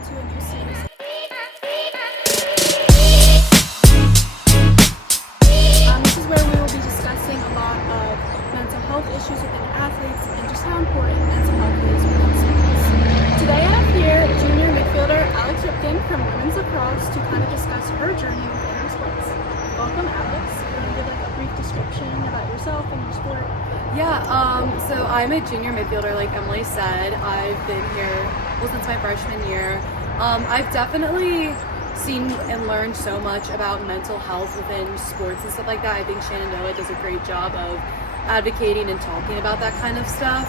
to a new series. This is where we will be discussing a lot of mental health issues within athletes and just how important mental health is within sports. Today I have here junior midfielder Alex Ripkin from women's lacrosse to kind of discuss her journey within her sports. Welcome, Alex. You want to give a brief description about yourself and your sport? So I'm a junior midfielder, like Emily said. I've been here since my freshman year. I've definitely seen and learned so much about mental health within sports and stuff like that. I think Shenandoah does a great job of advocating and talking about that kind of stuff.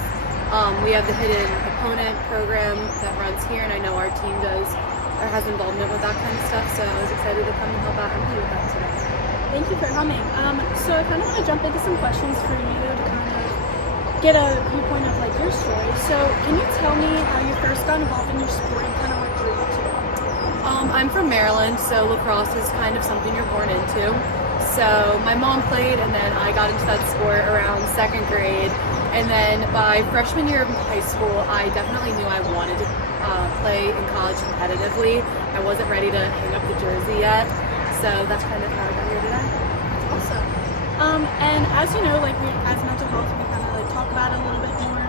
We have the hidden opponent program that runs here, and I know our team does or has involvement with that kind of stuff, so I was excited to come and help out Emily with that today. Thank you for coming. So I kind of want to jump into some questions for you to kind of get a viewpoint of like your story. So can you tell me how you first got involved in your sport and kind of what drew you to it? I'm from Maryland, so lacrosse is kind of something you're born into. So my mom played, and then I got into that sport around second grade. And then by freshman year of high school, I definitely knew I wanted to play in college competitively. I wasn't ready to hang up the jersey yet. So that's kind of how I got here today. That's awesome. And as you know, like as mental health, we kind of like talk about it a little bit more.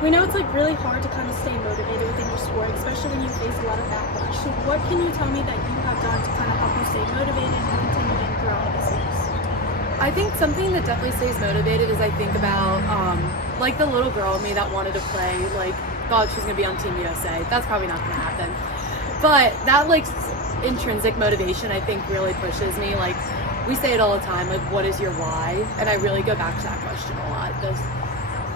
We know it's like really hard to kind of stay motivated within your sport, especially when you face a lot of backlash. So what can you tell me that you have done to kind of help you stay motivated and continuing throughout all this years? I think something that definitely stays motivated is I think about like the little girl in me that wanted to play, like, God, she's gonna be on Team USA. That's probably not gonna happen. But that like intrinsic motivation I think really pushes me. Like we say it all the time, like what is your why? And I really go back to that question a lot.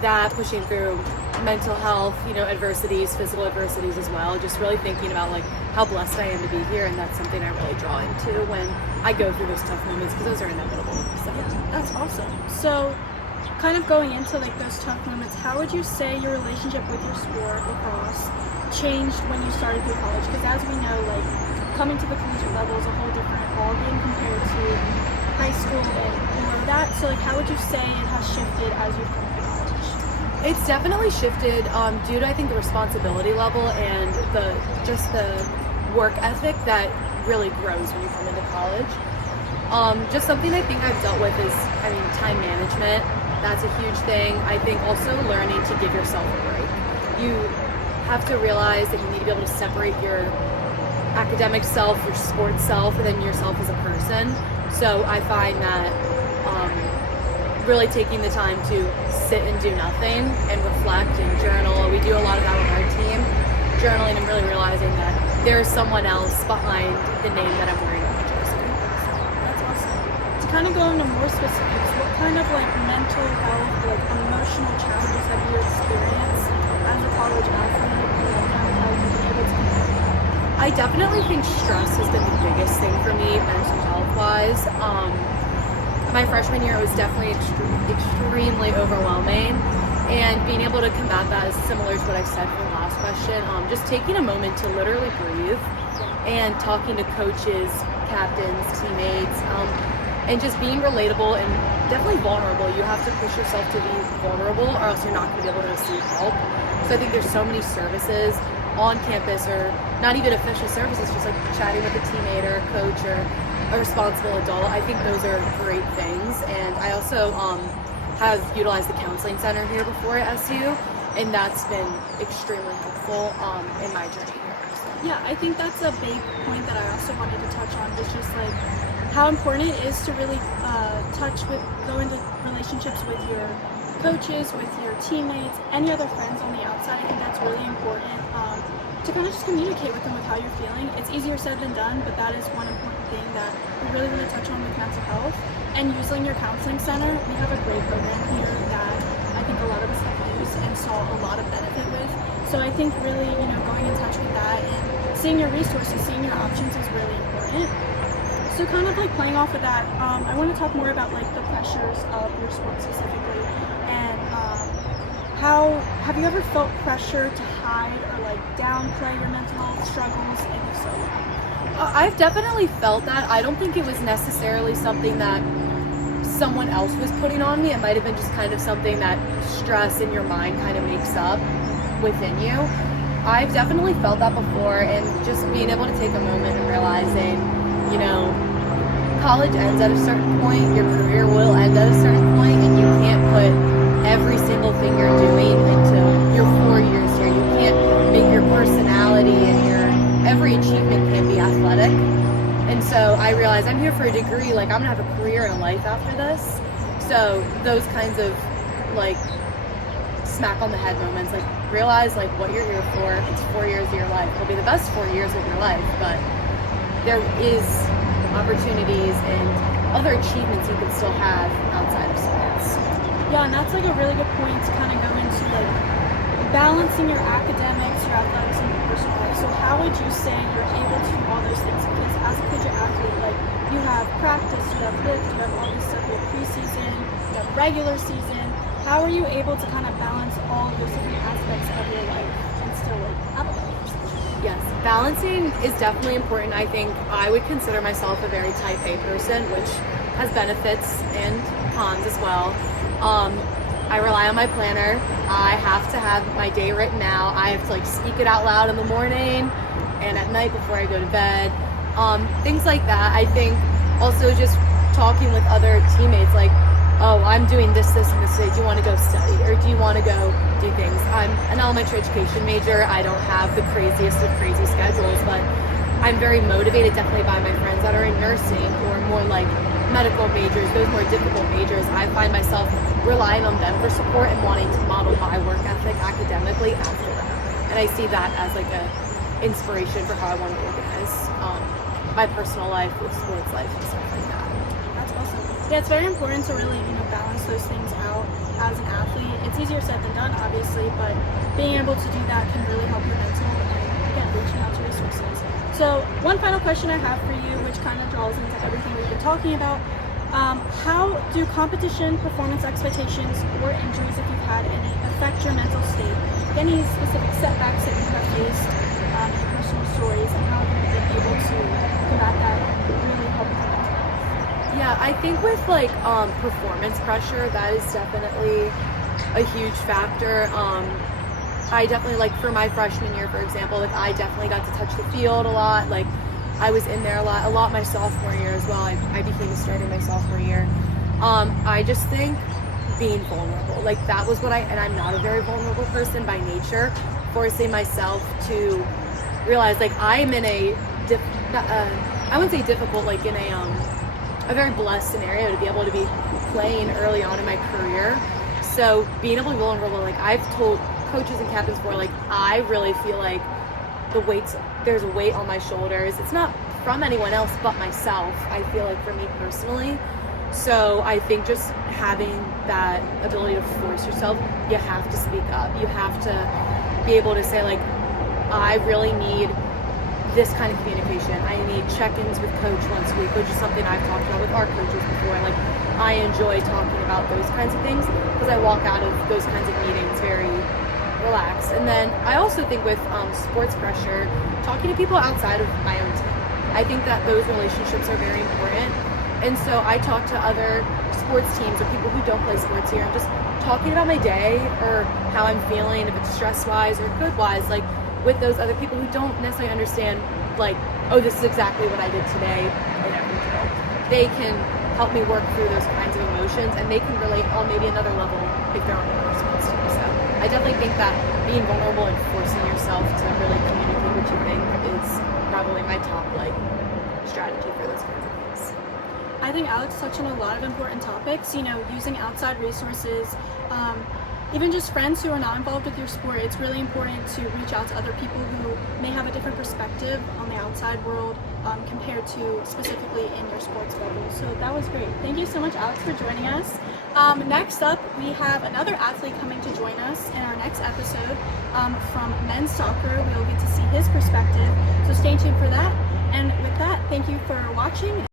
That pushing through mental health, adversities, physical adversities as well, just really thinking about like how blessed I am to be here, and that's something I really draw into when I go through those tough moments because those are inevitable. So yeah, that's awesome. So kind of going into like those tough moments, how would you say your relationship with your sport, lacrosse, changed when you started through college? Because as we know, like coming to the collegiate level is a whole different ballgame compared to high school and more of that. So like how would you say it has shifted as you've come to college? It's definitely shifted due to I think the responsibility level and the work ethic that really grows when you come into college. Just something I think I've dealt with is time management. That's a huge thing. I think also learning to give yourself a break. You have to realize that you need to be able to separate your academic self, your sports self, and then yourself as a person. So I find that really taking the time to sit and do nothing and reflect and journal. We do a lot of that with our team, journaling and really realizing that there's someone else behind the name that I'm wearing on my jersey. That's awesome. To kind of go into more specifics, what kind of like mental health, like emotional challenges have you experienced as a college athlete, and like kind of how you've been able to cope? I definitely think stress has been the biggest thing for me, mental health wise. My freshman year was definitely extremely overwhelming, and being able to combat that is similar to what I said for the last question. Just taking a moment to literally breathe and talking to coaches, captains, teammates, and just being relatable and definitely vulnerable. You have to push yourself to be vulnerable or else you're not going to be able to receive help. So I think there's so many services on campus, or not even official services, just like chatting with a teammate or a coach or a responsible adult. I think those are great things. And I also have utilized the counseling center here before at SU, and that's been extremely helpful in my journey here. Yeah, I think that's a big point that I also wanted to touch on, was just like how important it is to really go into relationships with your coaches, with your teammates, any other friends on the outside. I think that's really important to kind of just communicate with them with how you're feeling. It's easier said than done, but that is one important thing that we really want to touch on with mental health. And using your counseling center, we have a great program here that I think a lot of us have used and saw a lot of benefit with. So I think really, going in touch with that and seeing your resources, seeing your options is really important. So kind of like playing off of that, I want to talk more about like the pressures of your sport specifically, and how have you ever felt pressure to hide or like downplay your mental health struggles, and if so? I've definitely felt that. I don't think it was necessarily something that someone else was putting on me. It might have been just kind of something that stress in your mind kind of makes up within you. I've definitely felt that before, and just being able to take a moment and realizing, you know, college ends at a certain point, your career will end at a certain point, and you can't put every single thing you're doing into your 4 years here. You can't make your personality and your every achievement can be athletic. And so I realized I'm here for a degree, like I'm gonna have a career and a life after this. So those kinds of like smack on the head moments, like realize like what you're here for. It's 4 years of your life. It'll be the best 4 years of your life, but there is opportunities and other achievements you can still have outside of sports. Yeah, and that's like a really good point to kind of go into like balancing your academics, your athletics, and your personal life. So how would you say you're able to do all those things? Because as a collegiate athlete, like you have practice, you have lift, you have all this stuff, you have preseason, you have regular season. How are you able to kind of balance all of those different aspects of your life and still like have a life? Yes, balancing is definitely important. I think I would consider myself a very type A person, which has benefits and cons as well. I rely on my planner. I have to have my day written out. I have to like speak it out loud in the morning and at night before I go to bed. Things like that. I think also just talking with other teammates, like, oh, I'm doing this, and this today. Do you want to go study, or do you want to go do things? I'm an elementary education major. I don't have the craziest of crazy schedules, but I'm very motivated definitely by my friends that are in nursing or more like medical majors, those more difficult majors. I find myself relying on them for support and wanting to model my work ethic academically after them. And I see that as like a inspiration for how I want to organize my personal life with sports life and stuff like that. That's awesome. Yeah, it's very important to really, balance those things out as an athlete. It's easier said than done, obviously, but being able to do that can really help your mental and, again, reaching out to resources. So one final question I have for you, which kind of draws into everything we've been talking about. How do competition, performance expectations, or injuries, if you've had any, affect your mental state? Any specific setbacks that you have faced in your personal stories, and how have you been able to combat that and really help with your mental health? Yeah, I think with like performance pressure, that is definitely a huge factor. I definitely, like for my freshman year, for example, like I definitely got to touch the field a lot. Like I was in there a lot my sophomore year as well. I became a starter my sophomore year. I just think being vulnerable, like that was and I'm not a very vulnerable person by nature, forcing myself to realize like I'm in I wouldn't say difficult, like in a very blessed scenario to be able to be playing early on in my career. So being able to be vulnerable, like I've told coaches and captains before, like I really feel like there's a weight on my shoulders. It's not from anyone else but myself, I feel like, for me personally. So I think just having that ability to force yourself, you have to speak up. You have to be able to say like, I really need this kind of communication. I need check-ins with coach once a week, which is something I've talked about with our coaches before. Like I enjoy talking about those kinds of things because I walk out of those kinds of meetings very relaxed. And then I also think with sports pressure, talking to people outside of my own team, I think that those relationships are very important. And so I talk to other sports teams or people who don't play sports here. I'm just talking about my day or how I'm feeling, if it's stress-wise or good-wise, like with those other people who don't necessarily understand, like, oh, this is exactly what I did today in every drill. They can help me work through those kinds of emotions, and they can relate on maybe another level if they're on another sports team. So I definitely think that being vulnerable and forcing yourself to really communicate what you think is probably my top strategy for those kinds of things. I think Alex touched on a lot of important topics, using outside resources, even just friends who are not involved with your sport. It's really important to reach out to other people who may have a different perspective on the outside world compared to specifically in your sports bubble. So that was great. Thank you so much, Alex, for joining us. Next up, we have another athlete coming to join us in our next episode from men's soccer. We'll get to see his perspective, so stay tuned for that. And with that, thank you for watching.